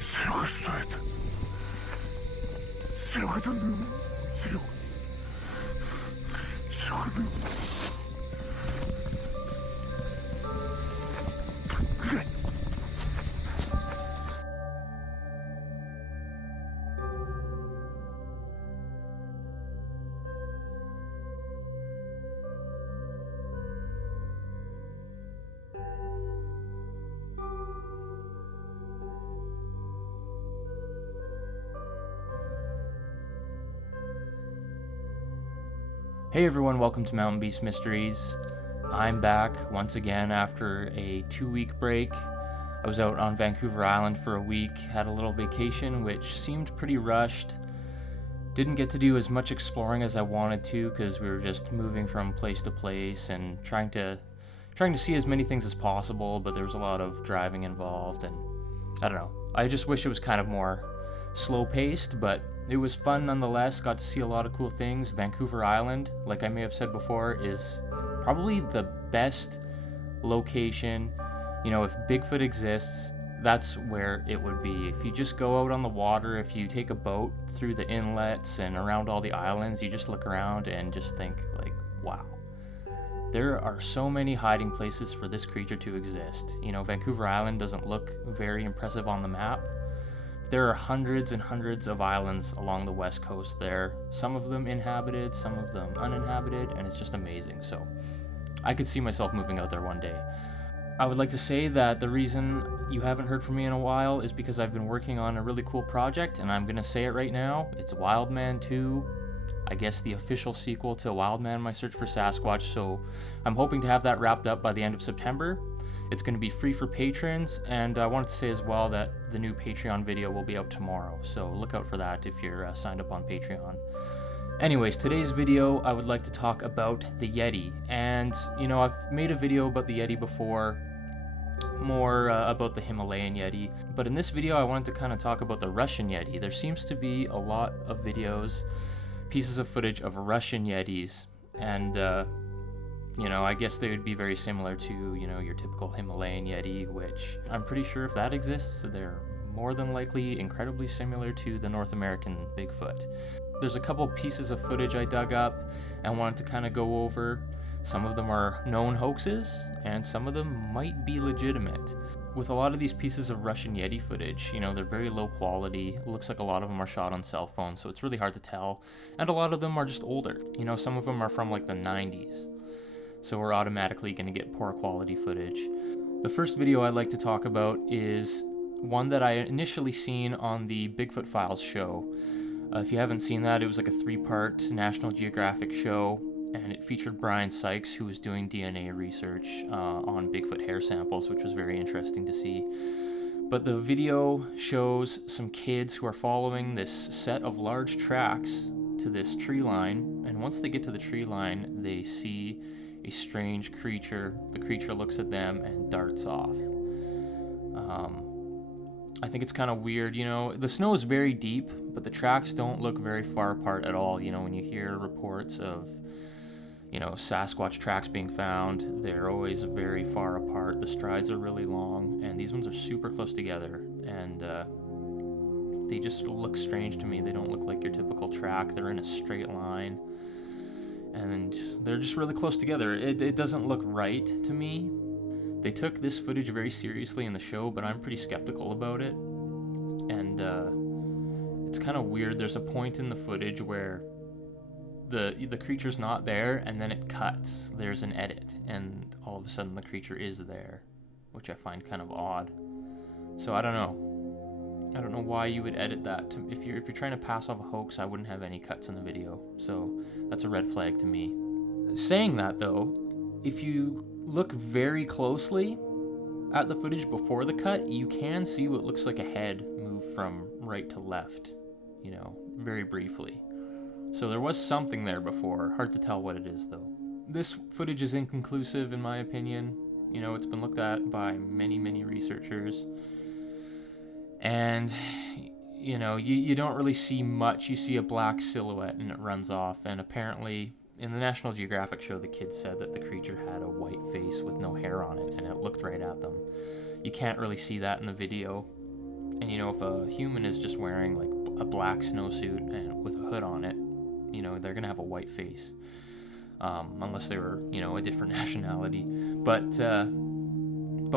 Серега, что это? Серега, да ну, Серега. Серега, ну. Глянь. Hey everyone, welcome to Mountain Beast Mysteries. I'm back once again after a 2-week break. I was out on Vancouver Island for a week, had a little vacation which seemed pretty rushed. Didn't get to do as much exploring as I wanted to because we were just moving from place to place and trying to see as many things as possible, but there was a lot of driving involved and I don't know. I just wish it was kind of more slow paced, but it was fun nonetheless. Got to see a lot of cool things. Vancouver Island, like I may have said before, is probably the best location. You know, if Bigfoot exists, that's where it would be. If you just go out on the water, if you take a boat through the inlets and around all the islands, you just look around and just think like, wow. There are so many hiding places for this creature to exist. You know, Vancouver Island doesn't look very impressive on the map. There are hundreds and hundreds of islands along the west coast there, some of them inhabited, some of them uninhabited, and it's just amazing. So I could see myself moving out there one day. I would like to say that the reason you haven't heard from me in a while is because I've been working on a really cool project, and I'm going to say it right now. It's WILDMAN 2, I guess the official sequel to WILDMAN, My Search for Sasquatch, so I'm hoping to have that wrapped up by the end of September. It's going to be free for patrons, and I wanted to say as well that the new Patreon video will be out tomorrow, so look out for that if you're signed up on Patreon. Anyways, today's video I would like to talk about the Yeti, and you know, I've made a video about the Yeti before, more about the Himalayan Yeti, but in this video I wanted to kind of talk about the Russian Yeti. There seems to be a lot of videos, pieces of footage of Russian Yetis, and you know, I guess they would be very similar to, you know, your typical Himalayan Yeti, which I'm pretty sure if that exists, they're more than likely incredibly similar to the North American Bigfoot. There's a couple pieces of footage I dug up and wanted to kind of go over. Some of them are known hoaxes, and some of them might be legitimate. With a lot of these pieces of Russian Yeti footage, you know, they're very low quality. It looks like a lot of them are shot on cell phones, so it's really hard to tell. And a lot of them are just older. You know, some of them are from like the 90s. So we're automatically going to get poor quality footage. The first video I'd like to talk about is one that I initially seen on the Bigfoot Files show. If you haven't seen that, it was like a 3-part National Geographic show, and it featured Brian Sykes, who was doing DNA research on Bigfoot hair samples, which was very interesting to see. But the video shows some kids who are following this set of large tracks to this tree line, and once they get to the tree line, they see a strange creature. The creature looks at them and darts off. I think it's kind of weird, you know, the snow is very deep, but the tracks don't look very far apart at all. You know, when you hear reports of, you know, Sasquatch tracks being found, they're always very far apart. The strides are really long, and these ones are super close together, and they just look strange to me. They don't look like your typical track. They're in a straight line, and they're just really close together. It doesn't look right to me. They took this footage very seriously in the show, but I'm pretty skeptical about it. And it's kind of weird. There's a point in the footage where the creature's not there, and then it cuts. There's an edit, and all of a sudden the creature is there, which I find kind of odd. So I don't know. I don't know why you would edit that. If you're trying to pass off a hoax, I wouldn't have any cuts in the video. So that's a red flag to me. Saying that though, if you look very closely at the footage before the cut, you can see what looks like a head move from right to left, you know, very briefly. So there was something there before. Hard to tell what it is though. This footage is inconclusive in my opinion. You know, it's been looked at by many researchers. And, you know, you don't really see much. You see a black silhouette and it runs off. And apparently, in the National Geographic show, the kids said that the creature had a white face with no hair on it, and it looked right at them. You can't really see that in the video. And, you know, if a human is just wearing like a black snowsuit and with a hood on it, you know, they're gonna have a white face, unless they were, you know, a different nationality. But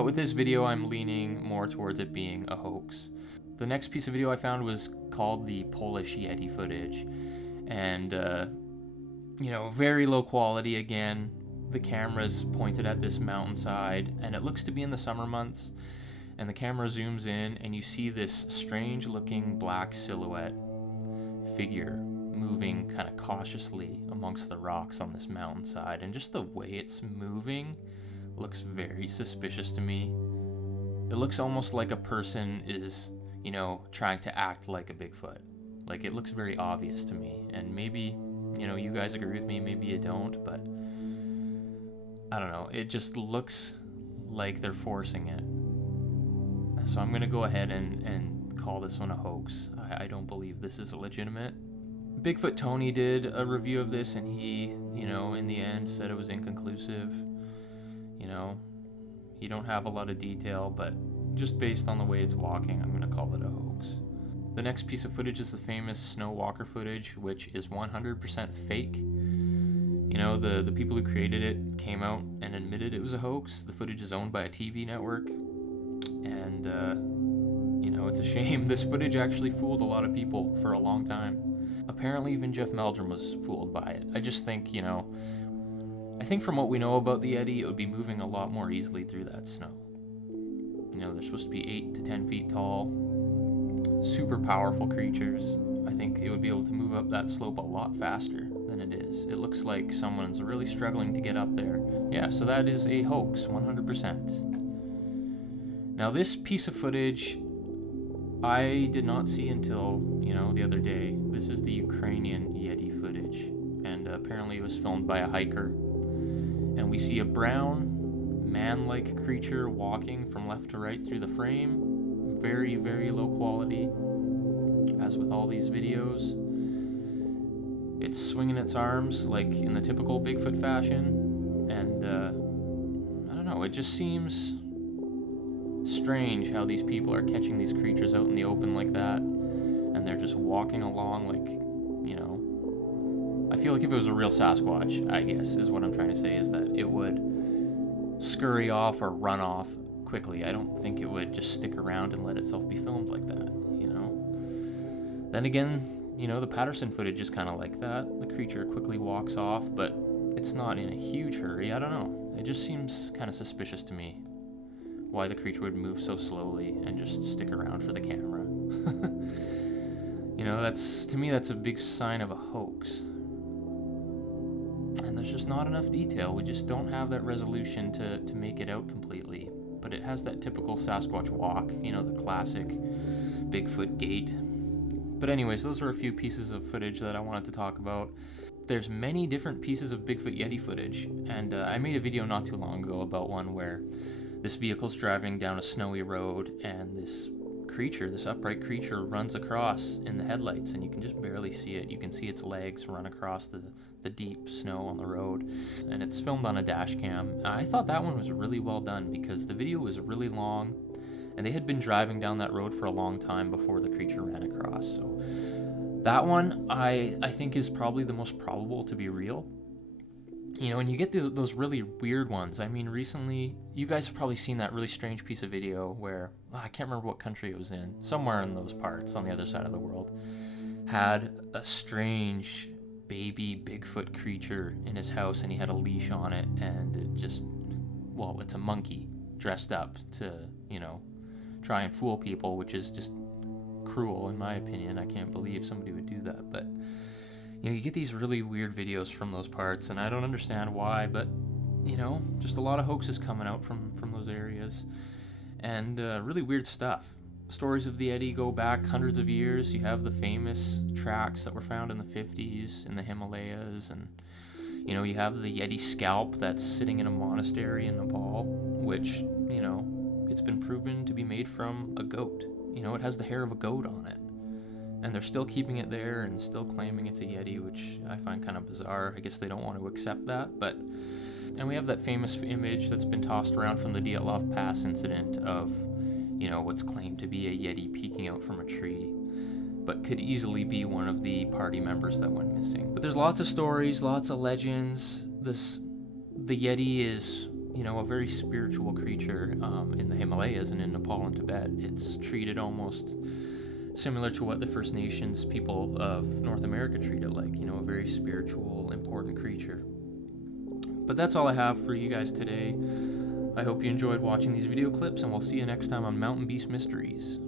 with this video, I'm leaning more towards it being a hoax. The next piece of video I found was called the Polish Yeti footage, and you know, very low quality again. The camera's pointed at this mountainside, and it looks to be in the summer months, and the camera zooms in, and you see this strange looking black silhouette figure moving kind of cautiously amongst the rocks on this mountainside, and just the way it's moving looks very suspicious to me. It looks almost like a person is, you know, trying to act like a Bigfoot. Like, it looks very obvious to me, and maybe, you know, you guys agree with me, maybe you don't, but I don't know, it just looks like they're forcing it. So I'm gonna go ahead and call this one a hoax. I don't believe this is legitimate. Bigfoot Tony did a review of this, and he, you know, in the end said it was inconclusive. You know, you don't have a lot of detail, but just based on the way it's walking, I'm gonna call it a hoax. The next piece of footage is the famous snow walker footage, which is 100% fake. You know, the people who created it came out and admitted it was a hoax. The footage is owned by a TV network, and you know, it's a shame. This footage actually fooled a lot of people for a long time. Apparently even Jeff Meldrum was fooled by it. I just think, you know, I think from what we know about the Yeti, it would be moving a lot more easily through that snow. You know, they're supposed to be 8 to 10 feet tall, super powerful creatures. I think it would be able to move up that slope a lot faster than it is. It looks like someone's really struggling to get up there. Yeah, so that is a hoax, 100%. Now this piece of footage I did not see until, you know, the other day. This is the Ukrainian Yeti footage, and apparently it was filmed by a hiker. And we see a brown, man-like creature walking from left to right through the frame. Very, very low quality, as with all these videos. It's swinging its arms like in the typical Bigfoot fashion, and I don't know, it just seems strange how these people are catching these creatures out in the open like that, and they're just walking along like, you know, I feel like if it was a real Sasquatch, I guess is what I'm trying to say, is that it would scurry off or run off quickly. I don't think it would just stick around and let itself be filmed like that, you know. Then again, you know, the Patterson footage is kind of like that. The creature quickly walks off, but it's not in a huge hurry. I don't know, it just seems kind of suspicious to me why the creature would move so slowly and just stick around for the camera. You know, that's, to me, that's a big sign of a hoax. And there's just not enough detail. We just don't have that resolution to make it out completely. But it has that typical Sasquatch walk, you know, the classic Bigfoot gait. But anyways, those were a few pieces of footage that I wanted to talk about. There's many different pieces of Bigfoot Yeti footage, and I made a video not too long ago about one where this vehicle's driving down a snowy road, and this creature, this upright creature, runs across in the headlights, and you can just barely see it. You can see its legs run across the deep snow on the road, and it's filmed on a dash cam. I thought that one was really well done because the video was really long, and they had been driving down that road for a long time before the creature ran across. So that one I think is probably the most probable to be real. You know, and you get those really weird ones. I mean, recently, you guys have probably seen that really strange piece of video where, I can't remember what country it was in, somewhere in those parts on the other side of the world, had a strange baby Bigfoot creature in his house, and he had a leash on it, and it just, well, it's a monkey dressed up to, you know, try and fool people, which is just cruel in my opinion. I can't believe somebody would do that, but you know, you get these really weird videos from those parts, and I don't understand why, but, you know, just a lot of hoaxes coming out from those areas, and really weird stuff. Stories of the Yeti go back hundreds of years. You have the famous tracks that were found in the 50s in the Himalayas, and, you know, you have the Yeti scalp that's sitting in a monastery in Nepal, which, you know, it's been proven to be made from a goat. You know, it has the hair of a goat on it. And they're still keeping it there and still claiming it's a Yeti, which I find kind of bizarre. I guess they don't want to accept that, but... And we have that famous image that's been tossed around from the Dyatlov Pass incident of, what's claimed to be a Yeti peeking out from a tree, but could easily be one of the party members that went missing. But there's lots of stories, lots of legends. The Yeti is, a very spiritual creature in the Himalayas and in Nepal and Tibet. It's treated almost similar to what the First Nations people of North America treat it like, a very spiritual, important creature. But that's all I have for you guys today. I hope you enjoyed watching these video clips, and we'll see you next time on Mountain Beast Mysteries.